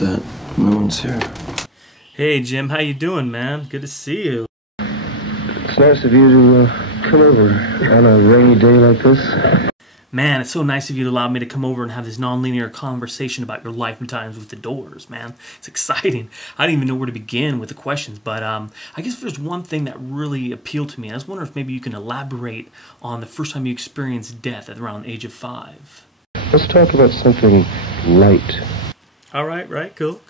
that no one's here. Hey Jim, how you doing, man? Good to see you. It's nice of you to come over on a rainy day like this. Man, it's so nice of you to allow me to come over and have this non-linear conversation about your life and times with the Doors, man. It's exciting. I didn't even know where to begin with the questions, but I guess there's one thing that really appealed to me, and I was wondering if maybe you can elaborate on the first time you experienced death at around the age of 5. Let's talk about something light. All right, cool.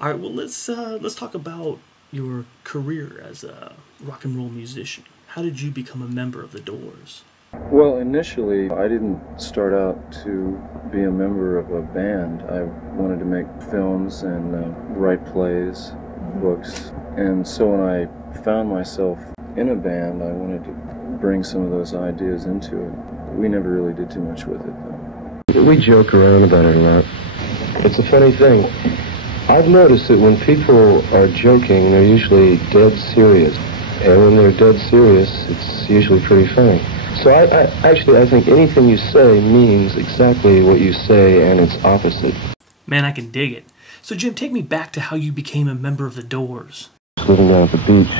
All right, well, let's talk about your career as a rock and roll musician. How did you become a member of the Doors? Well, initially, I didn't start out to be a member of a band. I wanted to make films and write plays, books. And so when I found myself in a band, I wanted to bring some of those ideas into it. We never really did too much with it, though. We joke around about it a lot. It's a funny thing. I've noticed that when people are joking, they're usually dead serious. And when they're dead serious, it's usually pretty funny. So I think anything you say means exactly what you say and its opposite. Man, I can dig it. So Jim, take me back to how you became a member of the Doors. Living down at the beach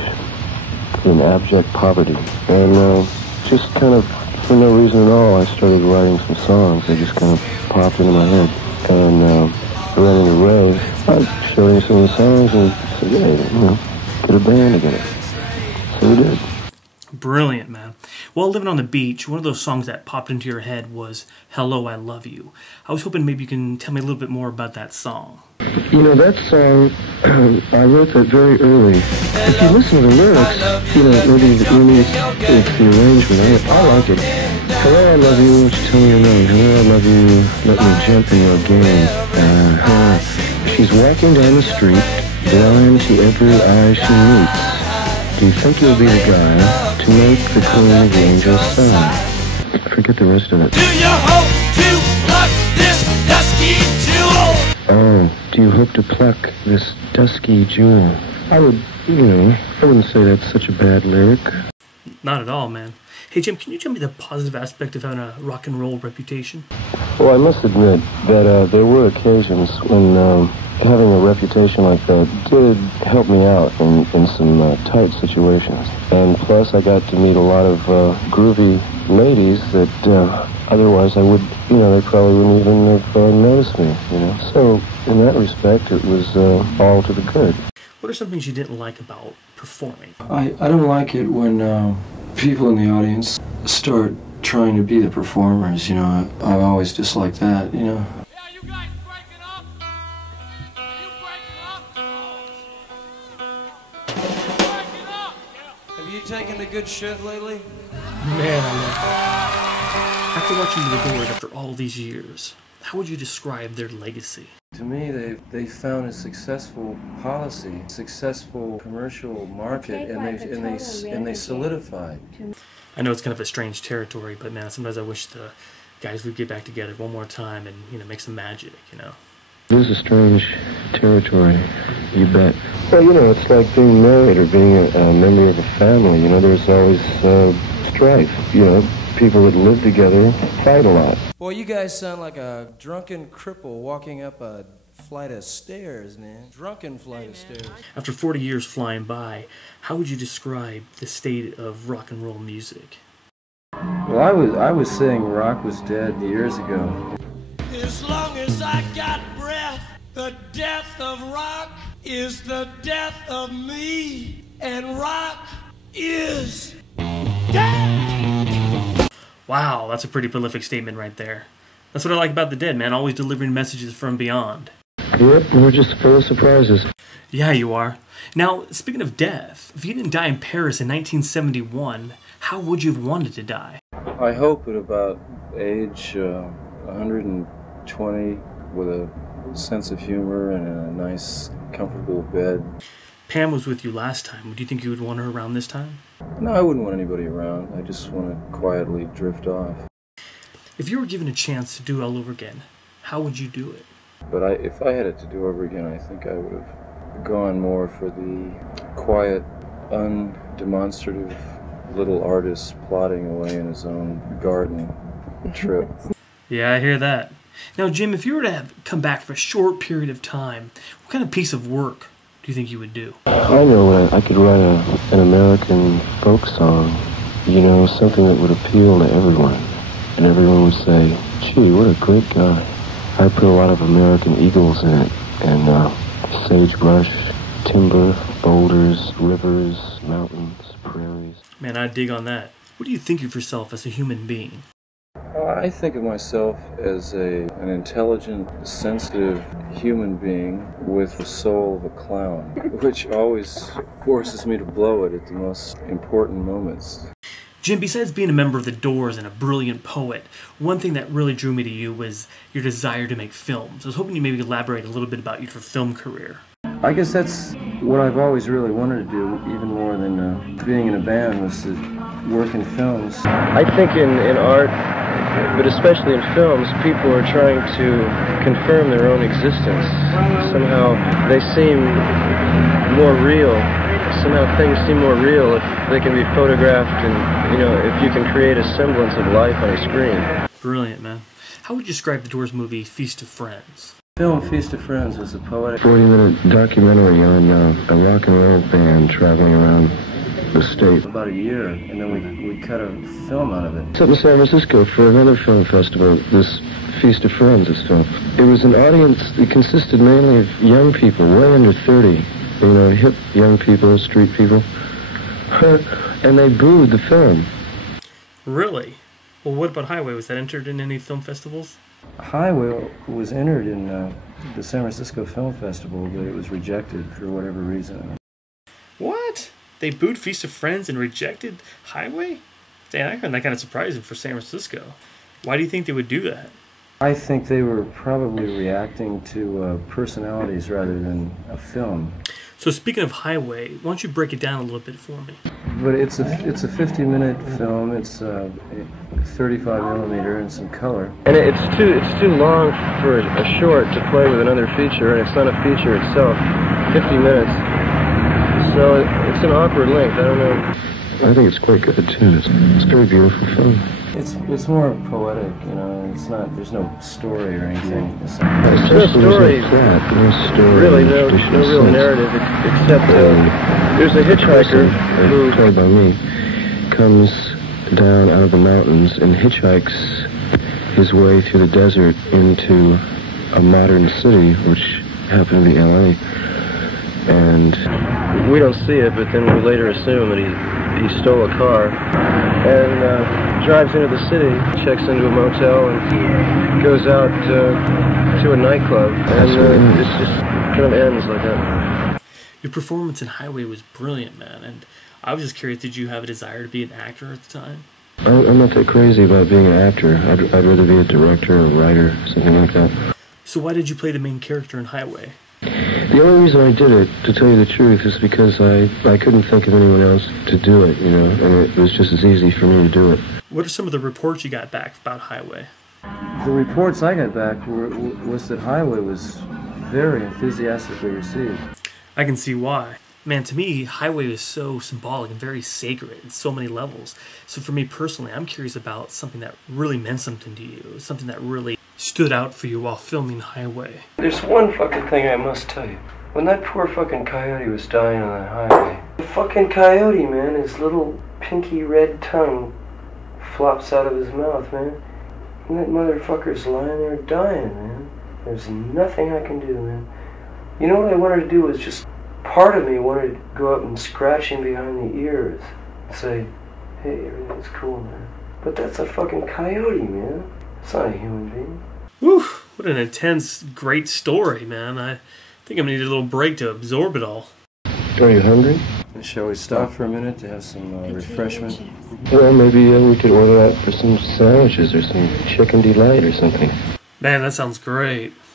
in abject poverty. And just kind of, for no reason at all, I started writing some songs. They just kind of popped into my head. And I ran into Ray. I showed him some of the songs and said, hey, get a band together. So we did. Brilliant, man. Well, living on the beach, one of those songs that popped into your head was Hello, I Love You. I was hoping maybe you can tell me a little bit more about that song. You know, that song, I wrote that very early. If you listen to the lyrics, maybe it's the arrangement. I like it. Hello, I love you, won't you tell me your name? Hello, I love you, let me jump in your game. She's walking down the street, blind to every eye she meets. Do you think you'll be the guy to make the queen of the angels sign? Forget the rest of it. Do you hope to pluck this dusky jewel? Oh, do you hope to pluck this dusky jewel? I wouldn't say that's such a bad lyric. Not at all, man. Hey Jim, can you tell me the positive aspect of having a rock and roll reputation? Well, I must admit that there were occasions when having a reputation like that did help me out in some tight situations. And plus, I got to meet a lot of groovy ladies that otherwise I would, they probably wouldn't even have noticed me, So, in that respect, it was all to the good. What are some things you didn't like about performing? I don't like it when people in the audience start trying to be the performers, I've always disliked that, Yeah, you guys breaking up? You breaking up? Breaking up? Have you taken a good shit lately? Man, I love that. After watching the Doors after all these years, how would you describe their legacy? To me, they found a successful policy, successful commercial market, and they solidified. I know it's kind of a strange territory, but man, sometimes I wish the guys would get back together one more time and make some magic, It is a strange territory, you bet. Well, it's like being married or being a member of a family. There's always strife. People that live together fight a lot. Boy, you guys sound like a drunken cripple walking up a flight of stairs, man. Drunken flight of stairs. After 40 years flying by, how would you describe the state of rock and roll music? Well, I was saying rock was dead years ago. As long as I got breath, the death of rock is the death of me, and rock is dead. Wow, that's a pretty prolific statement right there. That's what I like about the Dead, man, always delivering messages from beyond. Yep, we're just full of surprises. Yeah, you are. Now, speaking of death, if you didn't die in Paris in 1971, how would you have wanted to die? I hope at about age 120 with a sense of humor and a nice, comfortable bed. Pam was with you last time. Do you think you would want her around this time? No, I wouldn't want anybody around. I just want to quietly drift off. If you were given a chance to do it all over again, how would you do it? But if I had it to do over again, I think I would have gone more for the quiet, undemonstrative little artist plodding away in his own garden trip. Yeah, I hear that. Now, Jim, if you were to come back for a short period of time, what kind of piece of work do you think you would do? I know I could write an American folk song, you know, something that would appeal to everyone. And everyone would say, gee, what a great guy. I put a lot of American eagles in it, and sagebrush, timber, boulders, rivers, mountains, prairies. Man, I dig on that. What do you think of yourself as a human being? I think of myself as an intelligent, sensitive human being with the soul of a clown, which always forces me to blow it at the most important moments. Jim, besides being a member of the Doors and a brilliant poet, one thing that really drew me to you was your desire to make films. I was hoping you maybe elaborate a little bit about your film career. I guess that's what I've always really wanted to do, even more than being in a band, was to work in films. I think in art, but especially in films, people are trying to confirm their own existence. Somehow they seem more real. Somehow things seem more real if they can be photographed and, you know, if you can create a semblance of life on a screen. Brilliant, man. How would you describe the Doors movie Feast of Friends? The film Feast of Friends was a poetic 40-minute documentary on a rock and roll band traveling around the state. about a year, and then we cut a film out of it. It's up in San Francisco for another film festival, this Feast of Friends is film. It was an audience that consisted mainly of young people, way under 30. You know, hip young people, street people. And they booed the film. Really? Well, what about Highway? Was that entered in any film festivals? Highway was entered in the San Francisco Film Festival, but it was rejected for whatever reason. What? They booed Feast of Friends and rejected Highway? Damn, I find that kind of surprising for San Francisco. Why do you think they would do that? I think they were probably reacting to personalities rather than a film. So speaking of Highway, why don't you break it down a little bit for me? But it's a 50-minute film. It's 35mm and some color. And it's too long for a short to play with another feature, and it's not a feature itself. 50 minutes. So it's an awkward length. I don't know. I think it's quite good too. It's a very beautiful film. It's more poetic, you know. It's not. There's no story or anything. There's no story. Really, no real narrative except there's a hitchhiker who, played by me, comes down out of the mountains and hitchhikes his way through the desert into a modern city, which happened to be L.A. And we don't see it, but then we later assume that he stole a car and drives into the city, checks into a motel, and goes out to a nightclub, and it just kind of ends like that. Your performance in Highway was brilliant, man, and I was just curious, did you have a desire to be an actor at the time? I'm not that crazy about being an actor. I'd rather be a director or a writer, something like that. So why did you play the main character in Highway? The only reason I did it, to tell you the truth, is because I couldn't think of anyone else to do it, you know, and it was just as easy for me to do it. What are some of the reports you got back about Highway? The reports I got back was that Highway was very enthusiastically received. I can see why. Man, to me, Highway is so symbolic and very sacred at so many levels. So for me personally, I'm curious about something that really meant something to you, something that really stood out for you while filming Highway. There's one fucking thing I must tell you. When that poor fucking coyote was dying on that highway, the fucking coyote, man, his little pinky red tongue flops out of his mouth, man. And that motherfucker's lying there dying, man. There's nothing I can do, man. You know what I wanted to do was just, part of me wanted to go up and scratch him behind the ears and say, hey, everything's cool, man. But that's a fucking coyote, man. It's not a human being. Whew, what an intense, great story, man. I think I'm gonna need a little break to absorb it all. Are you hungry? Shall we stop for a minute to have some refreshment? Well, maybe we could order out for some sandwiches or some chicken delight or something. Man, that sounds great.